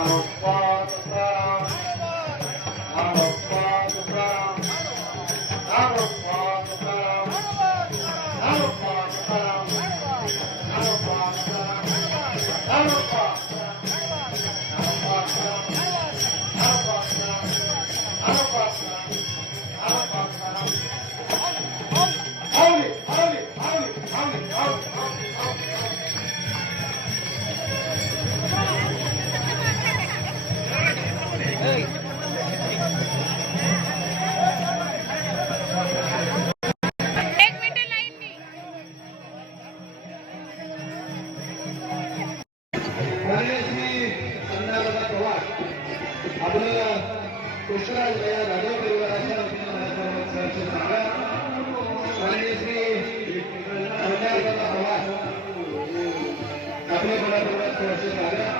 Out, out, out. वतीनं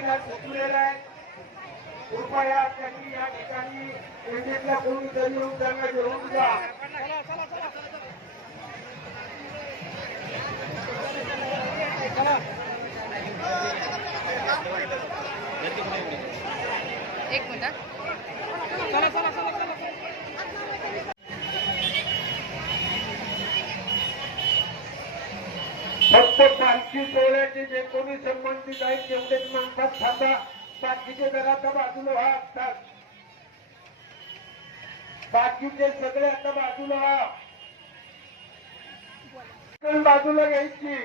महिला चुकलेला आहे कृपया त्यांनी या ठिकाणी दिंडीतल्या कोणी तरी येऊन त्यांना घेऊन जा. एक मिनिट. हा. फक्त पालखी सोहळ्याचे जे कोणी संबंधित आहेत तेवढेच माणसात थांबा बाकीचे आता बाजूला व्हा असतात बाकीचे सगळे आता बाजूला व्हा. बाजूला घ्यायची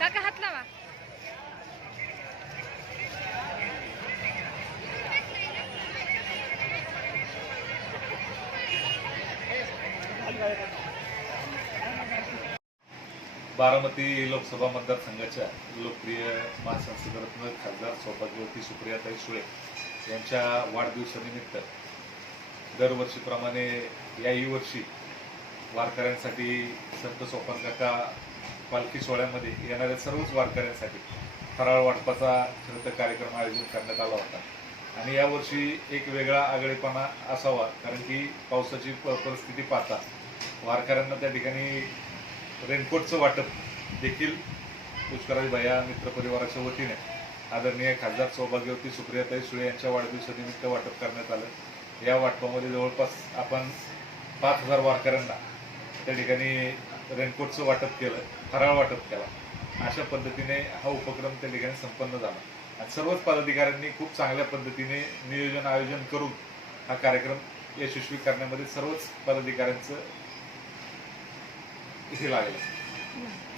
काका हात लावा बारामती लोकसभा मतदारसंघाच्या लोकप्रिय महासंसदरत्न खासदार सौभाग्यवती सुप्रियाताई सुळे यांच्या वाढदिवसानिमित्त दरवर्षीप्रमाणे याही वर्षी वारकऱ्यांसाठी संत सोपान काका पालखी सोहळ्यामध्ये येणाऱ्या सर्वच वारकऱ्यांसाठी फराळ वाटपाचा खरं तर कार्यक्रम आयोजित करण्यात आला होता. आणि यावर्षी एक वेगळा आगळेपणा असावा कारण की पावसाची प- परिस्थिती पाहता वारकऱ्यांना त्या ठिकाणी रेनकोटचं वाटप देखील पुष्कराज भैया मित्रपरिवाराच्या वतीने आदरणीय खासदार सौभाग्यवती सुप्रियाताई सुळे यांच्या वाढदिवसानिमित्त वाटप करण्यात आलं. या वाटपामध्ये जवळपास आपण पाच हजार वारकऱ्यांना त्या ठिकाणी रेनकोटचं वाटप केलं फराळ वाटप केला. अशा पद्धतीने हा उपक्रम त्या ठिकाणी संपन्न झाला. आणि सर्वच पदाधिकाऱ्यांनी खूप चांगल्या पद्धतीने नियोजन आयोजन करून हा कार्यक्रम यशस्वी करण्यामध्ये सर्वच पदाधिकाऱ्यांचं हे लागलं